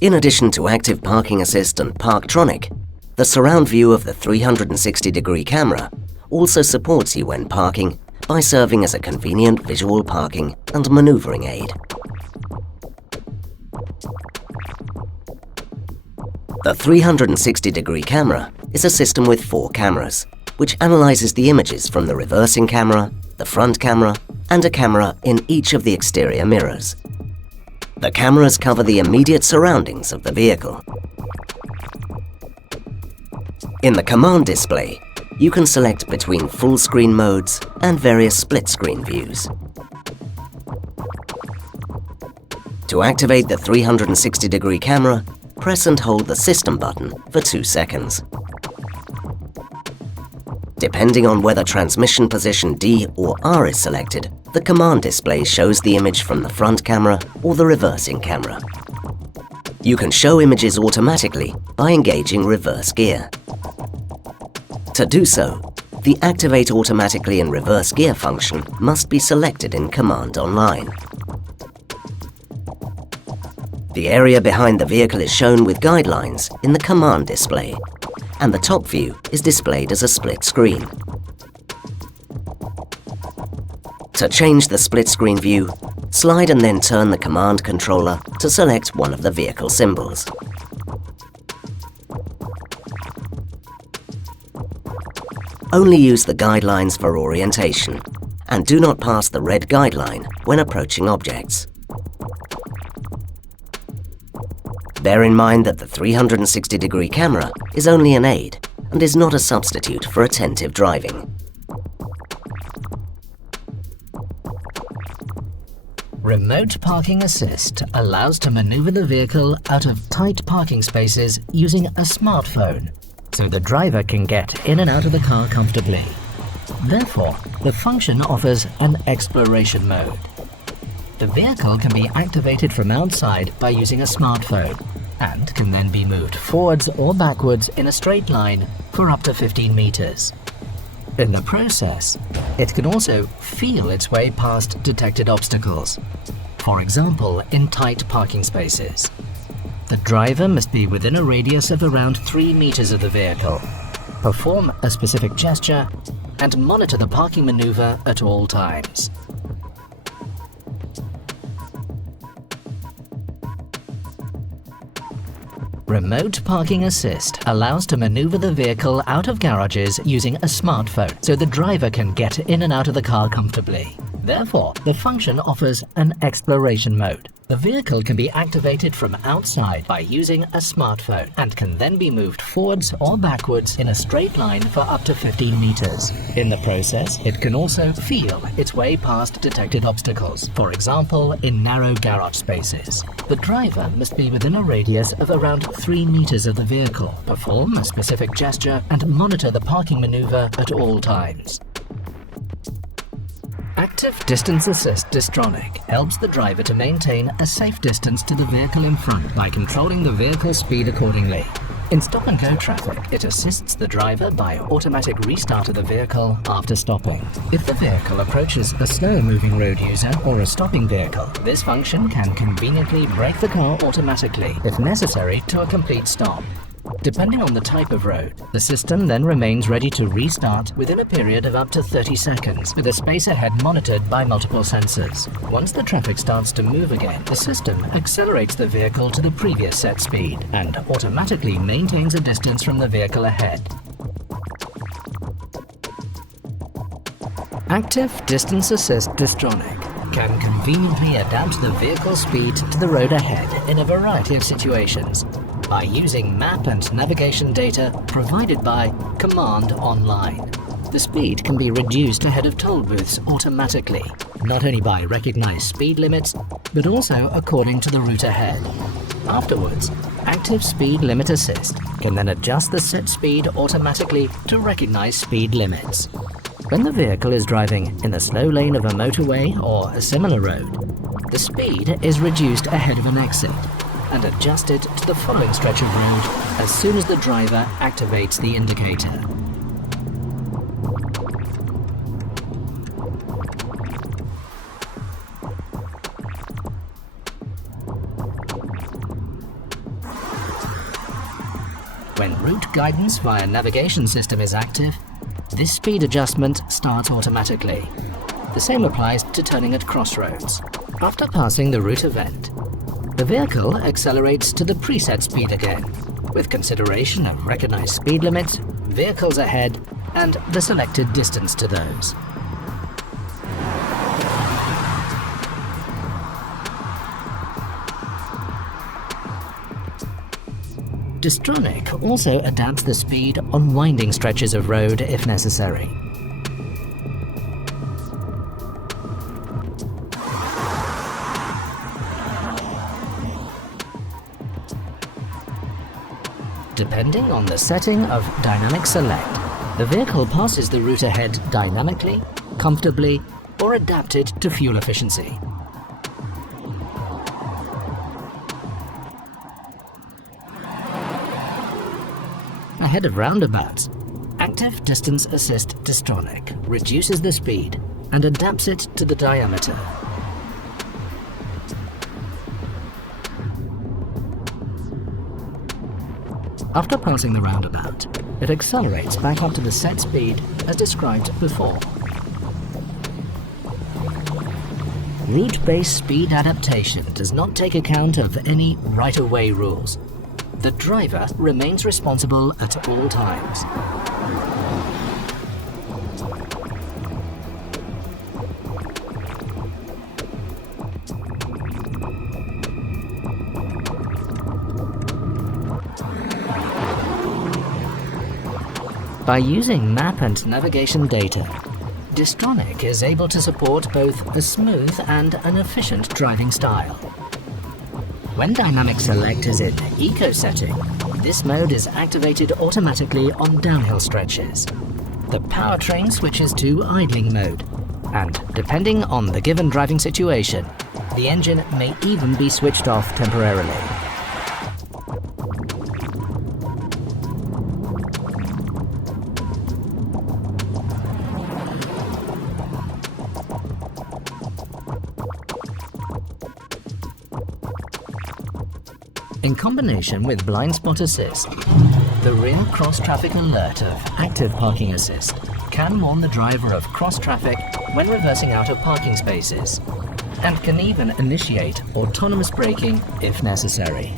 In addition to active parking assist and parktronic, the surround view of the 360-degree camera also supports you when parking by serving as a convenient visual parking and maneuvering aid. The 360-degree camera is a system with 4 cameras, which analyzes the images from the reversing camera, the front camera, and a camera in each of the exterior mirrors. The cameras cover the immediate surroundings of the vehicle. In the command display, you can select between full-screen modes and various split-screen views. To activate the 360-degree camera, press and hold the System button for 2 seconds. Depending on whether transmission position D or R is selected, the command display shows the image from the front camera or the reversing camera. You can show images automatically by engaging reverse gear. To do so, the Activate Automatically in Reverse Gear function must be selected in Command Online. The area behind the vehicle is shown with guidelines in the command display, and the top view is displayed as a split screen. To change the split screen view, slide and then turn the command controller to select one of the vehicle symbols. Only use the guidelines for orientation, and do not pass the red guideline when approaching objects. Bear in mind that the 360-degree camera is only an aid and is not a substitute for attentive driving. Remote Parking Assist allows to maneuver the vehicle out of tight parking spaces using a smartphone, so the driver can get in and out of the car comfortably. Therefore, the function offers an exploration mode. The vehicle can be activated from outside by using a smartphone and can then be moved forwards or backwards in a straight line for up to 15 meters. In the process, it can also feel its way past detected obstacles, for example, in tight parking spaces. The driver must be within a radius of around 3 meters of the vehicle, perform a specific gesture, and monitor the parking maneuver at all times. Remote Parking Assist allows to maneuver the vehicle out of garages using a smartphone, so the driver can get in and out of the car comfortably. Therefore, the function offers an exploration mode. The vehicle can be activated from outside by using a smartphone and can then be moved forwards or backwards in a straight line for up to 15 meters. In the process, it can also feel its way past detected obstacles, for example, in narrow garage spaces. The driver must be within a radius of around 3 meters of the vehicle, perform a specific gesture, and monitor the parking maneuver at all times. Active Distance Assist DISTRONIC helps the driver to maintain a safe distance to the vehicle in front by controlling the vehicle's speed accordingly. In stop-and-go traffic, it assists the driver by automatic restart of the vehicle after stopping. If the vehicle approaches a slow-moving road user or a stopping vehicle, this function can conveniently brake the car automatically, if necessary, to a complete stop. Depending on the type of road, the system then remains ready to restart within a period of up to 30 seconds, with a space ahead monitored by multiple sensors. Once the traffic starts to move again, the system accelerates the vehicle to the previous set speed and automatically maintains a distance from the vehicle ahead. Active Distance Assist DISTRONIC can conveniently adapt the vehicle's speed to the road ahead in a variety of situations by using map and navigation data provided by Command Online. The speed can be reduced ahead of toll booths automatically, not only by recognized speed limits, but also according to the route ahead. Afterwards, Active Speed Limit Assist can then adjust the set speed automatically to recognize speed limits. When the vehicle is driving in the slow lane of a motorway or a similar road, the speed is reduced ahead of an exit and adjusted to the following stretch of road as soon as the driver activates the indicator. When route guidance via navigation system is active, this speed adjustment starts automatically. The same applies to turning at crossroads. After passing the route event, the vehicle accelerates to the preset speed again, with consideration of recognized speed limits, vehicles ahead, and the selected distance to those. DISTRONIC also adapts the speed on winding stretches of road if necessary. Depending on the setting of Dynamic Select, the vehicle passes the route ahead dynamically, comfortably, or adapted to fuel efficiency. Ahead of roundabouts, Active Distance Assist DISTRONIC reduces the speed and adapts it to the diameter. After passing the roundabout, it accelerates back up to the set speed as described before. Route-based speed adaptation does not take account of any right-of-way rules. The driver remains responsible at all times. By using map and navigation data, DISTRONIC is able to support both a smooth and an efficient driving style. When Dynamic Select is in Eco setting, this mode is activated automatically on downhill stretches. The powertrain switches to idling mode, and depending on the given driving situation, the engine may even be switched off temporarily. In combination with Blind Spot Assist, the rear cross-traffic alert of Active Parking Assist can warn the driver of cross-traffic when reversing out of parking spaces, and can even initiate autonomous braking if necessary.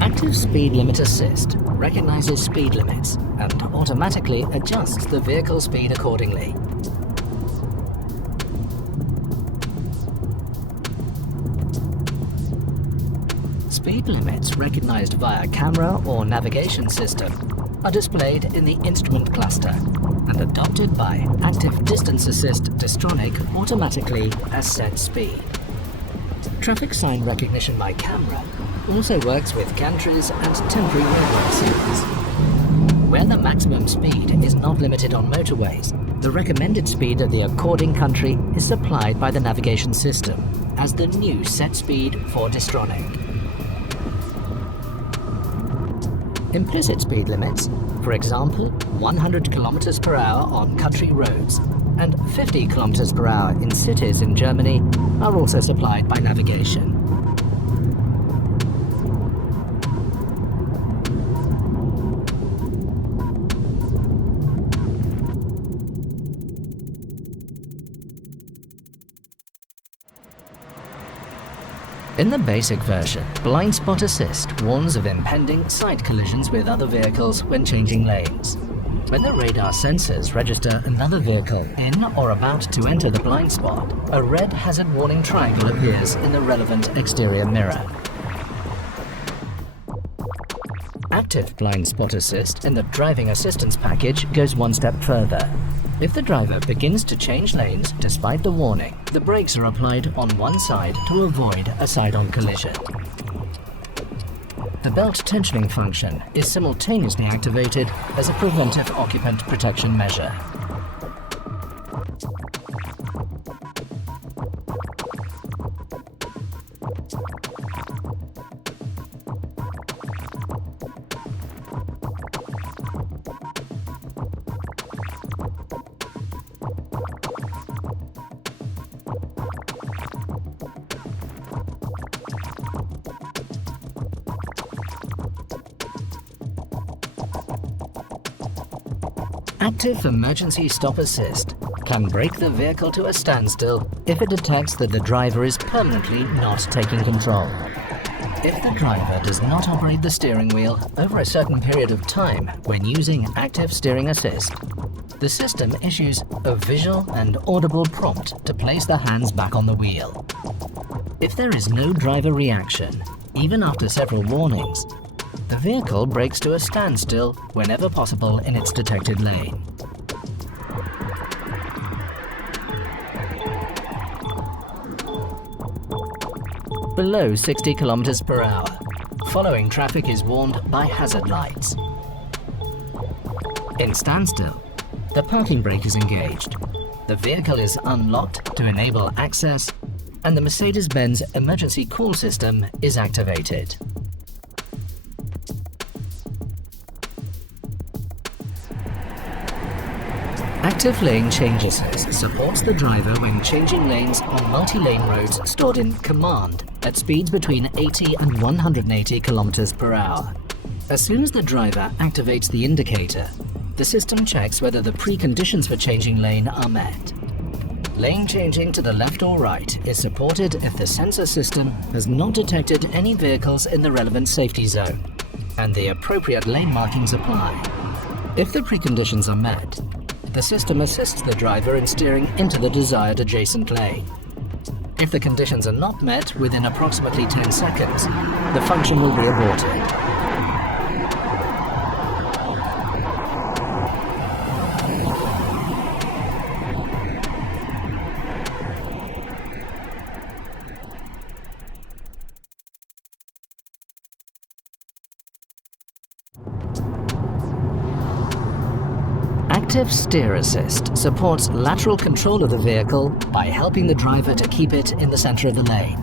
Active Speed Limit Assist recognizes speed limits and automatically adjusts the vehicle speed accordingly. Speed limits recognized via camera or navigation system are displayed in the instrument cluster and adopted by Active Distance Assist DISTRONIC automatically as set speed. Traffic sign recognition by camera also works with gantries and temporary roadway signs. Where the maximum speed is not limited on motorways, the recommended speed of the according country is supplied by the navigation system as the new set speed for DISTRONIC. Implicit speed limits, for example, 100 km per hour on country roads and 50 km per hour in cities in Germany, are also supplied by navigation. In the basic version, Blind Spot Assist warns of impending side collisions with other vehicles when changing lanes. When the radar sensors register another vehicle in or about to enter the blind spot, a red hazard warning triangle appears in the relevant exterior mirror. Active Blind Spot Assist in the driving assistance package goes one step further. If the driver begins to change lanes despite the warning, the brakes are applied on one side to avoid a side-on collision. The belt tensioning function is simultaneously activated as a preventive occupant protection measure. Active Emergency Stop Assist can brake the vehicle to a standstill if it detects that the driver is permanently not taking control. If the driver does not operate the steering wheel over a certain period of time when using Active Steering Assist, the system issues a visual and audible prompt to place the hands back on the wheel. If there is no driver reaction, even after several warnings, the vehicle brakes to a standstill whenever possible in its detected lane. Below 60 km per hour, following traffic is warned by hazard lights. In standstill, the parking brake is engaged, the vehicle is unlocked to enable access, and the Mercedes-Benz emergency call system is activated. Active Lane Change Assist supports the driver when changing lanes on multi-lane roads stored in Command at speeds between 80 and 180 km per hour. As soon as the driver activates the indicator, the system checks whether the preconditions for changing lane are met. Lane changing to the left or right is supported if the sensor system has not detected any vehicles in the relevant safety zone, and the appropriate lane markings apply. If the preconditions are met, the system assists the driver in steering into the desired adjacent lane. If the conditions are not met within approximately 10 seconds, the function will be aborted. Active Steer Assist supports lateral control of the vehicle by helping the driver to keep it in the center of the lane.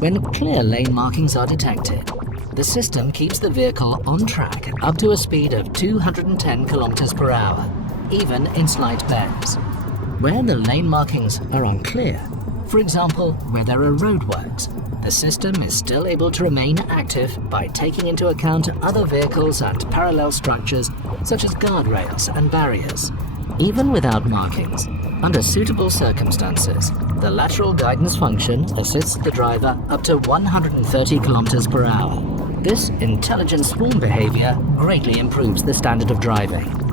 When clear lane markings are detected, the system keeps the vehicle on track up to a speed of 210 km per hour, even in slight bends. Where the lane markings are unclear, for example, where there are roadworks, the system is still able to remain active by taking into account other vehicles and parallel structures such as guardrails and barriers. Even without markings, under suitable circumstances, the lateral guidance function assists the driver up to 130 km per hour. This intelligent swarm behavior greatly improves the standard of driving.